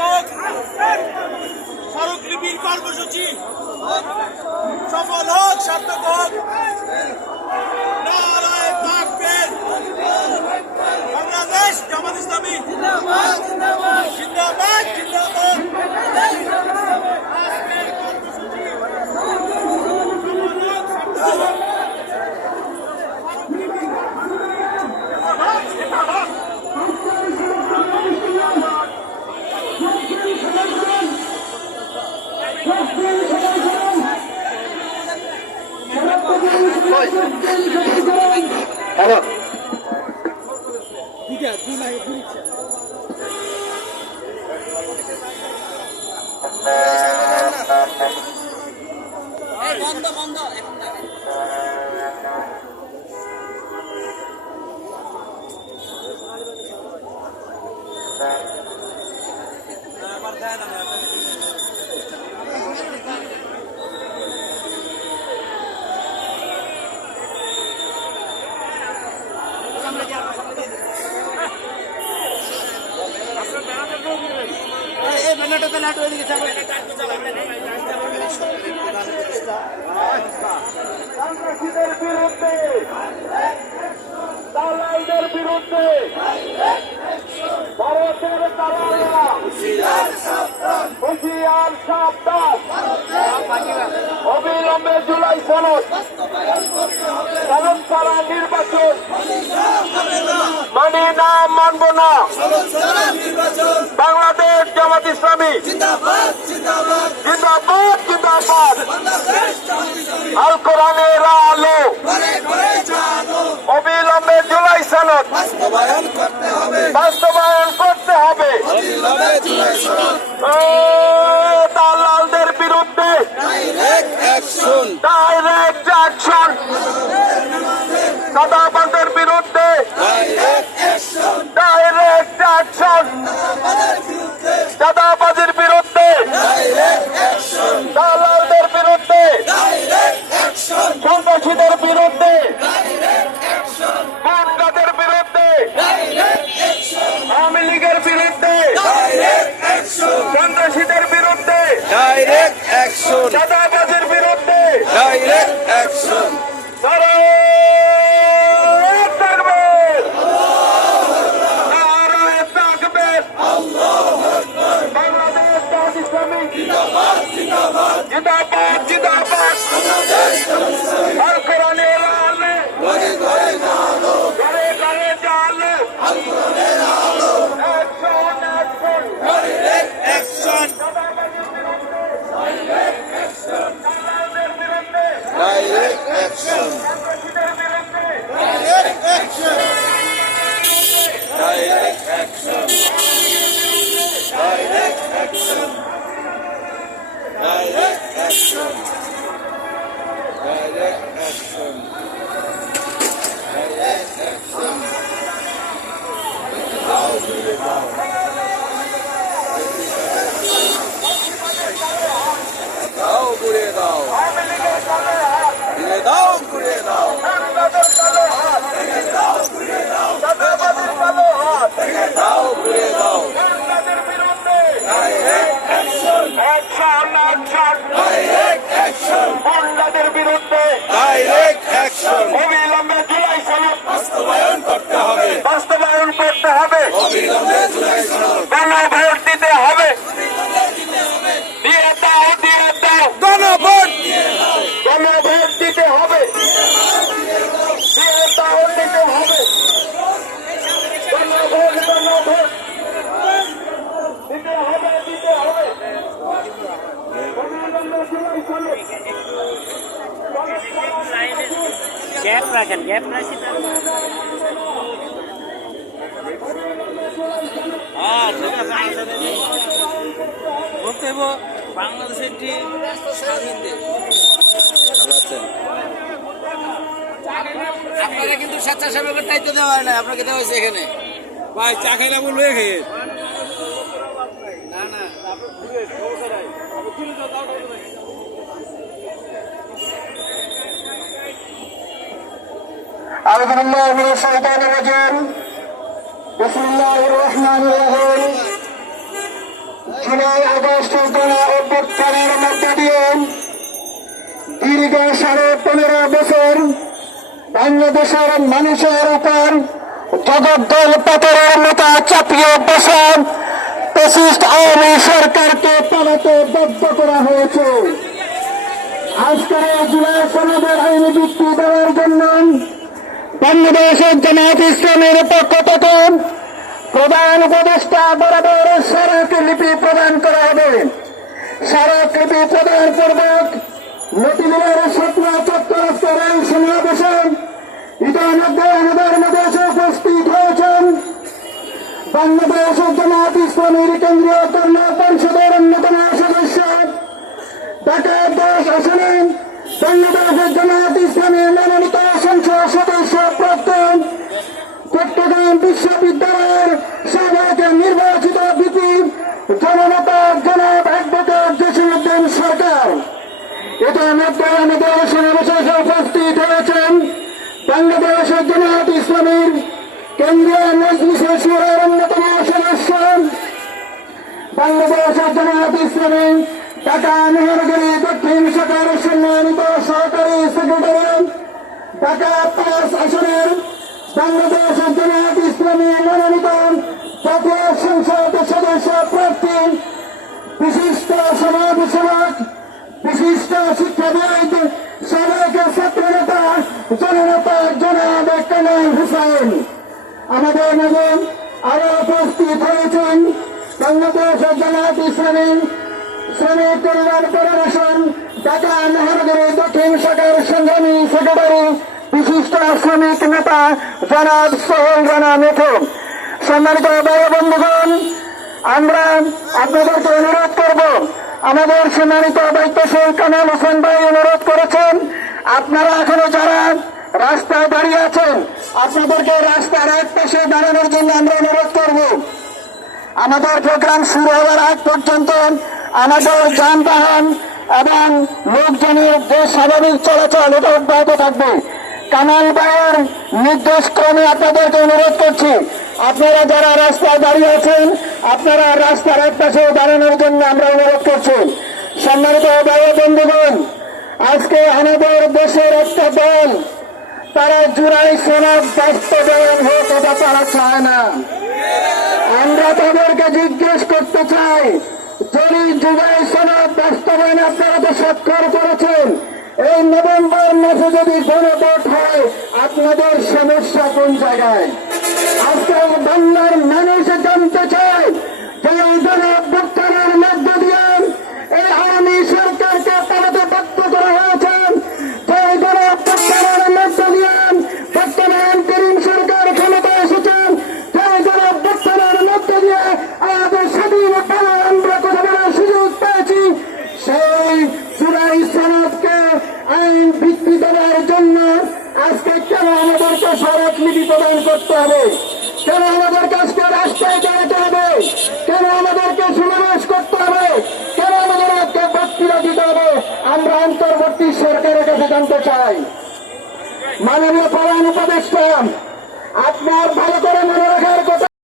হোক স্মারকলিপির কর্মসূচি সফল হোক সার্থক হোক। Güzel, bir ay, bir iki. Banda, banda. সন্ত্রাসীদের বিরুদ্ধে দালালদের বিরুদ্ধে ভারতের দালালরা হুশিয়ার সাবধান অবিলম্বে জুলাই সনদ পালন করা নির্বাচন মানি না মানব না। বাংলাদেশ জামাত ইসলামী। জিন্দাবাদ জিন্দাবাদ। আল কোরআনের আলো। অবিলম্বে জুলাই সনদ। বাস্তবায়ন করতে হবে। দাও গণভোট দিতে হবে। দিয়ে দাও দিয়ে দাও গণভোট। গণভোট দিতে হবে। দিয়ে দাও দিতে হবে। গণভোট গণভোট। দিতে হবে দিতে হবে। অবিলম্বে জুলাই সনদ গ্যাপ রাখেন গ্যাপ রাখেন। হ্যাঁ ঠিক আছে বলতে হইব বাংলাদেশ একটি স্বাধীন দেশ ভালো আছেন আপনারা কিন্তু স্বেচ্ছাসেবকের দায়িত্ব দেওয়া হয় না আপনাকে দেওয়া হয়েছে এখানে ভাই চা খাইলে বলবে খেয়ে না না أعوذ بالله من الشيطان الرجيم بسم الله الرحمن الرحيم জুলাই আগস্ট গণ অভ্যুত্থানের মধ্য দিয়ে দীর্ঘ সাড়ে পনেরো বছর বাংলাদেশের মানুষের উপর জগদ্দল পাথরের নেতা চাপিয়ে বসে পেসিস্ট আওয়ামী সরকারকে পালাতে বাধ্য করা হয়েছে আজকের এই জুলাই সনদের আইনি ভিত্তি দেওয়ার জন্য বাংলাদেশের জামায়াত ইসলামের পক্ষ থেকে প্রধান উপদেষ্টা বরাবর স্মারক লিপি প্রদান করা হবে। স্মারক লিপি প্রদান পূর্বক নতুনের স্বপ্ন চত্বর স্তরের সমাবেশে ইতিমধ্যে আমাদের মধ্যে উপস্থিত হয়েছেন বাংলাদেশ জামাত ইসলামের কেন্দ্রীয় কর্ম পরিষদের অন্যতম সদস্য ঢাকা দশ মনোনীত সংসদ চট্টগ্রাম বিশ্ববিদ্যালয়ের সাবেক নির্বাচিত বিপি জননেতা জনাব অ্যাডভোকেট জসিমুদ্দিন সরকার। ইতিমধ্যে আমাদের সমাবেশে উপস্থিত হয়েছেন বাংলাদেশের জামাত ইসলামীর কেন্দ্রীয় মজলিসের সুরের অন্যতম সদস্য, বাংলাদেশের জামাত ইসলামী ঢাকা মহানগরী দক্ষিণ শাখার সম্মানিত সহকারী সেক্রেটারি, ঢাকা পাঁচ আসনের বাংলাদেশের জামাত ইসলামী মনোনীত জাতীয় সংসদ সদস্য প্রার্থী, বিশিষ্ট সমাজ সেবক বিশিষ্ট শিক্ষাবিদ, সাবেক ছাত্র নেতা জননেতা জনাব কামাল হুসাইন আমাদের মাঝে আরও উপস্থিত হয়েছেন বাংলাদেশ জামাত ইসলামী শ্রমিক কল্যাণ ফেডারেশন ঢাকা মহানগরী দক্ষিণ শাখার সংগ্রামী সেক্রেটারি বিশিষ্ট শ্রমিক নেতা জনাব সোহেল রানা মিঠু। সম্মানিত ভাই বন্ধুগণ, আমরা আপনাদেরকে অনুরোধ করব, আমাদের সম্মানিত দায়িত্বশীল কামাল হোসেন ভাই অনুরোধ করেছেন, আপনারা এখনও যারা রাস্তায় দাঁড়িয়ে আছেন, আপনাদেরকে রাস্তার এক পাশে দাঁড়ানোর জন্য আমরা অনুরোধ করব। আমাদের প্রোগ্রাম শুরু হওয়ার আগ পর্যন্ত আমাদের যানবাহন এবং লোকজনের যে স্বাভাবিক চলাচল, এটা অব্যাহত থাকবে। কামাল ভাইয়ের নির্দেশ ক্রমে আপনাদেরকে অনুরোধ করছি। আপনারা যারা রাস্তায় দাঁড়িয়ে আছেন, আপনারা রাস্তার এক পাশে দাঁড়ানোর জন্য আমরা অনুরোধ করছি। সম্মানিত ভাই বন্ধুগণ, আজকে আমাদের দেশের একটা দল, তারা জুলাই সনদ বাস্তবায়ন হোক, এটা তারা চায় না। আমরা তাদেরকে জিজ্ঞেস করতে চাই, যদি জুলাই সনদ বাস্তবায়নে আপনারা তো স্বাক্ষর করেছেন এই নভেম্বর মাসে যদি গণভোট হয়, আপনাদের সমস্যা কোন জায়গায়? আজকে বাংলার মানুষ জানতে চায় হবে কেন আমাদেরকে আজকে রাস্তায় দাঁড়াতে হবে? কেন আমাদেরকে সমাবেশ করতে হবে? কেন আমাদেরকে বক্তৃতা দিতে হবে? আমরা অন্তর্বর্তী সরকারের কাছে জানতে চাই। মাননীয় প্রধান উপদেষ্টা আপনার ভালো করে মনে রাখার কথা